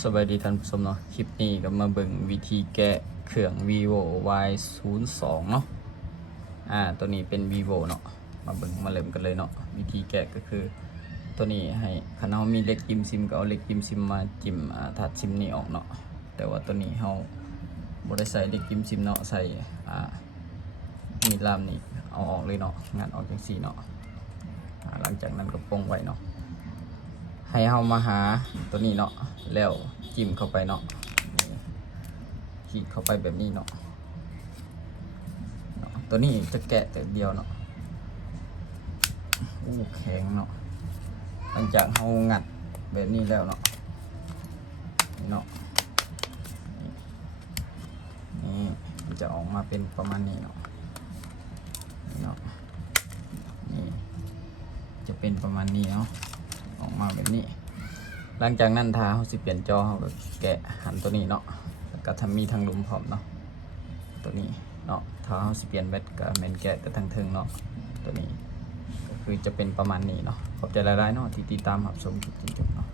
สวัสดีท่านผู้ชมเนาะคลิปนี้ก็มาเบิ่งวิธีแกะเครื่อง vivo Y02 เนาะตัวนี้เป็น vivo เนาะมาเบิ่งมาเริ่มกันเลยเนาะวิธีแกะก็คือตัวนี้ให้คันเฮามีเหล็กจิ้มซิมก็เอาเหล็กจิ้มซิมมาจิ้มถาดซิมนี้ออกเนาะแต่ว่าตัวนี้เฮาบ่ได้ใส่เหล็กจิ้มซิมเนาะใส่มีดล่ามนี่เอาออกเลยเนาะงัดออกจังซี่เนาะหลังจากนั้นก็ปงไว้เนาะให้เฮามาหาตัวนี้เนาะแล้วจิ้มเข้าไปเนาะขีดเข้าไปแบบนี้เนาะตัวนี้จะแกะแต่เดียวเนาะแข็งเนาะหลังจากเฮางัดแบบนี้แล้วเนาะนี่มันจะออกมาเป็นประมาณนี้เนาะนี่จะเป็นประมาณนี้เนาะออกมาแบบนี้หลังจากนั้นถ้าเขาสิเปลี่ยนจอเขาก็แกะหันตัวนี้เนาะแล้วก็ทำมีทางหลุมพร้อมเนาะตัวนี้เนาะถ้าเขาสิเปลี่ยนแบตก็แมนแกะกับทางเทิงเนาะตัวนี้ก็คือจะเป็นประมาณนี้เนาะขอบใจหลายๆเนาะที่ติดตามรับชมคลิปจนจบเนาะ